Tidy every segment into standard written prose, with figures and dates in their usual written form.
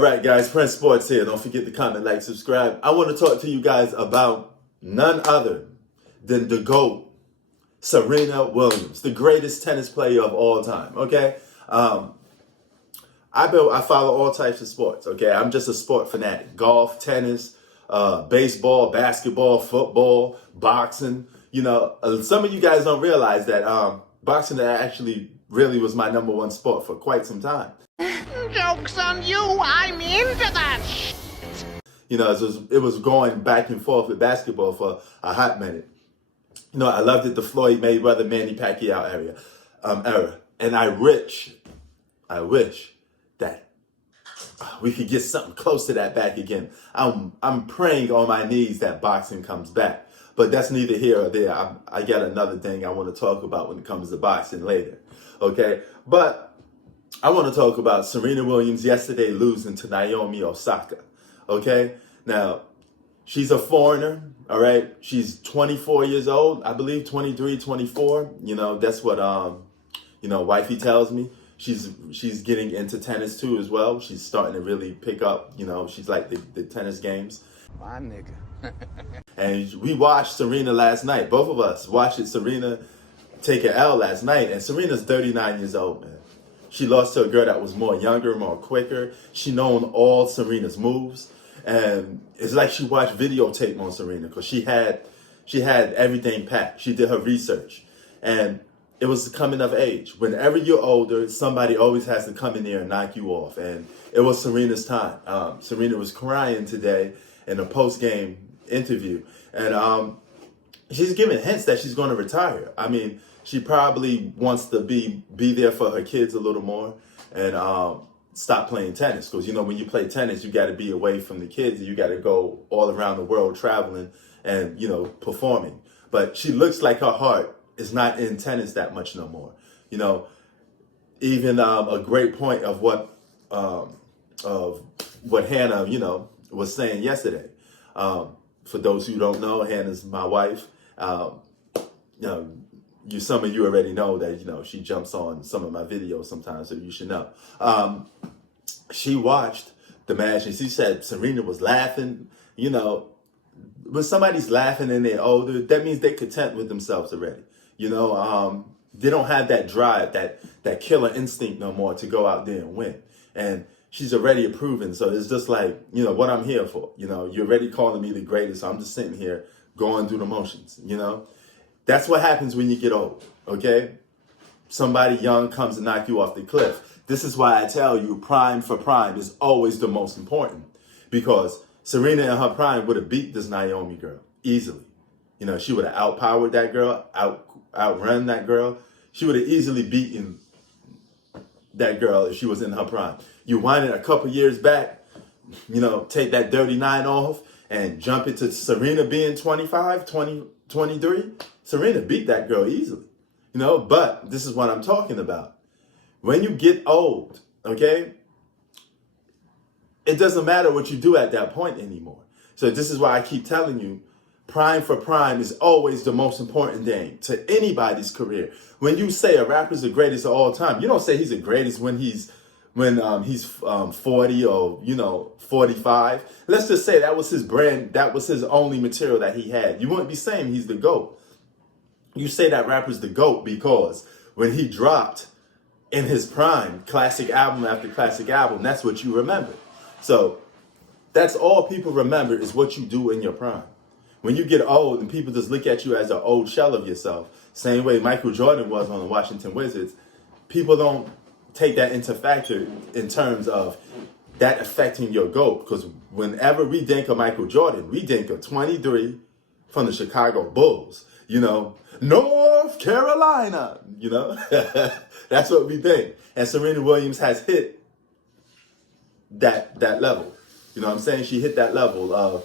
All right, guys, Prince Sports here. Don't forget to comment, like, subscribe. I want to talk to you guys about none other than the GOAT, Serena Williams, the greatest tennis player of all time, okay? I follow all types of sports, okay? I'm just a sport fanatic. Golf, tennis, baseball, basketball, football, boxing. You know, some of you guys don't realize that boxing actually really was my number one sport for quite some time. Joke's on you, I'm into that. You know, it was going back and forth with basketball for a hot minute. You know, I loved it, the Floyd Mayweather, Manny Pacquiao era. And I wish that we could get something close to that back again. I'm praying on my knees that boxing comes back. But that's neither here or there. I got another thing I want to talk about when it comes to boxing later. Okay? But I want to talk about Serena Williams yesterday losing to Naomi Osaka. Okay? Now, she's a foreigner, all right? She's 24 years old, I believe, 23, 24. You know, that's what, wifey tells me. She's getting into tennis too as well. She's starting to really pick up, you know, she's like the tennis games. My nigga. And we watched Serena last night. Both of us watched Serena take an L last night. And Serena's 39 years old, man. She lost to a girl that was more younger, more quicker. She known all Serena's moves. And it's like she watched videotape on Serena because she had everything packed. She did her research. And it was coming of age. Whenever you're older, somebody always has to come in there and knock you off. And it was Serena's time. Serena was crying today in a post-game interview. And she's giving hints that she's going to retire. I mean, she probably wants to be there for her kids a little more and stop playing tennis. Because, you know, when you play tennis, you got to be away from the kids. And you got to go all around the world traveling and, you know, performing. But she looks like her heart is not in tennis that much no more. You know, even a great point of what Hannah, you know, was saying yesterday. For those who don't know, Hannah's my wife. You know, some of you already know that, you know, she jumps on some of my videos sometimes, so you should know. She watched the match and she said Serena was laughing. You know, when somebody's laughing and they're older, that means they're content with themselves already. You know, they don't have that drive, that killer instinct no more to go out there and win. And she's already approving. So it's just like, you know, what I'm here for. You know, you're already calling me the greatest. So I'm just sitting here going through the motions, you know. That's what happens when you get old, okay? Somebody young comes and knock you off the cliff. This is why I tell you prime for prime is always the most important. Because Serena in her prime would have beat this Naomi girl easily. You know, she would have outpowered that girl, outrun that girl. She would have easily beaten that girl if she was in her prime. You wind it a couple years back, you know, take that 39 off and jump into Serena being 25, 20, 23. Serena beat that girl easily, you know, but this is what I'm talking about. When you get old, okay, it doesn't matter what you do at that point anymore. So this is why I keep telling you, prime for prime is always the most important thing to anybody's career. When you say a rapper's the greatest of all time, you don't say he's the greatest when he's 40 or, you know, 45. Let's just say that was his brand. That was his only material that he had. You wouldn't be saying he's the GOAT. You say that rapper's the GOAT because when he dropped in his prime, classic album after classic album, that's what you remember. So that's all people remember is what you do in your prime. When you get old and people just look at you as an old shell of yourself, same way Michael Jordan was on the Washington Wizards, people don't take that into factor in terms of that affecting your GOAT. Because whenever we think of Michael Jordan, we think of 23 from the Chicago Bulls, you know, North Carolina, you know, that's what we think. And Serena Williams has hit that level. You know what I'm saying? She hit that level of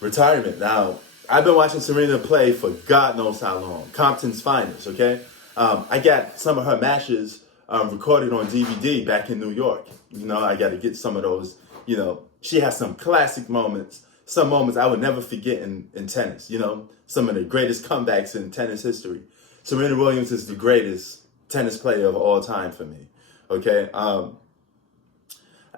retirement. Now, I've been watching Serena play for God knows how long. Compton's finest, okay? I got some of her matches recorded on DVD back in New York. You know, I got to get some of those. You know, she has some classic moments, some moments I would never forget in tennis. You know, some of the greatest comebacks in tennis history. Serena Williams is the greatest tennis player of all time for me, okay?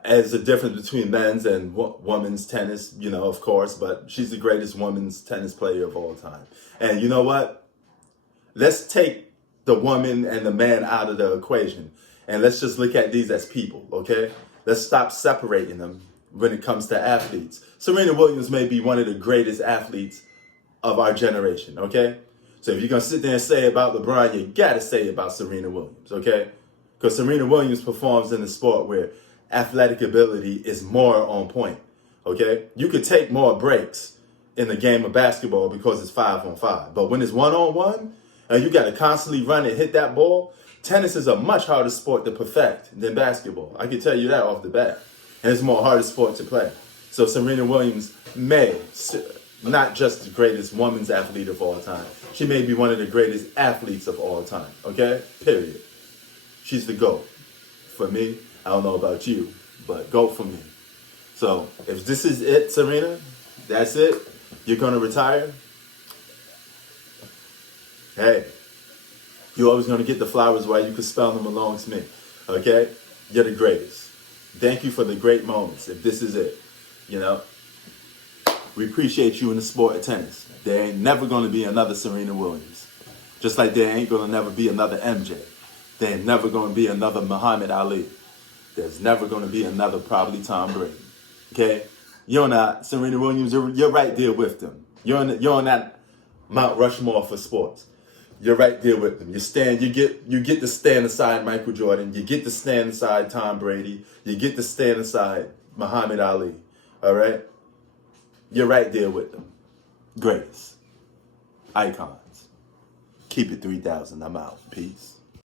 There's a difference between men's and women's tennis, of course, but she's the greatest women's tennis player of all time. And you know what? Let's take the woman and the man out of the equation, and let's just look at these as people, okay? Let's stop separating them when it comes to athletes. Serena Williams may be one of the greatest athletes of our generation, okay? So if you're going to sit there and say about LeBron, you got to say about Serena Williams, okay? Because Serena Williams performs in a sport where athletic ability is more on point, okay? You could take more breaks in the game of basketball because it's 5-on-5. But when it's 1-on-1 and you got to constantly run and hit that ball, tennis is a much harder sport to perfect than basketball. I can tell you that off the bat. And it's more harder sport to play. So Serena Williams may, not just the greatest women's athlete of all time, she may be one of the greatest athletes of all time, okay? Period. She's the GOAT. For me, I don't know about you, but GOAT for me. So if this is it, Serena, that's it, you're going to retire, hey, you're always going to get the flowers while you can spell them along to me, okay? You're the greatest. Thank you for the great moments. If this is it, we appreciate you in the sport of tennis. There ain't never going to be another Serena Williams. Just like there ain't going to never be another MJ. There ain't never going to be another Muhammad Ali. There's never going to be another probably Tom Brady. Okay? You're not Serena Williams. You're right there with them. You're on that Mount Rushmore for sports. You're right there with them. You get to stand aside Michael Jordan. You get to stand aside Tom Brady. You get to stand aside Muhammad Ali. All right? You're right there with them. Greatest. Icons. Keep it 3,000. I'm out. Peace.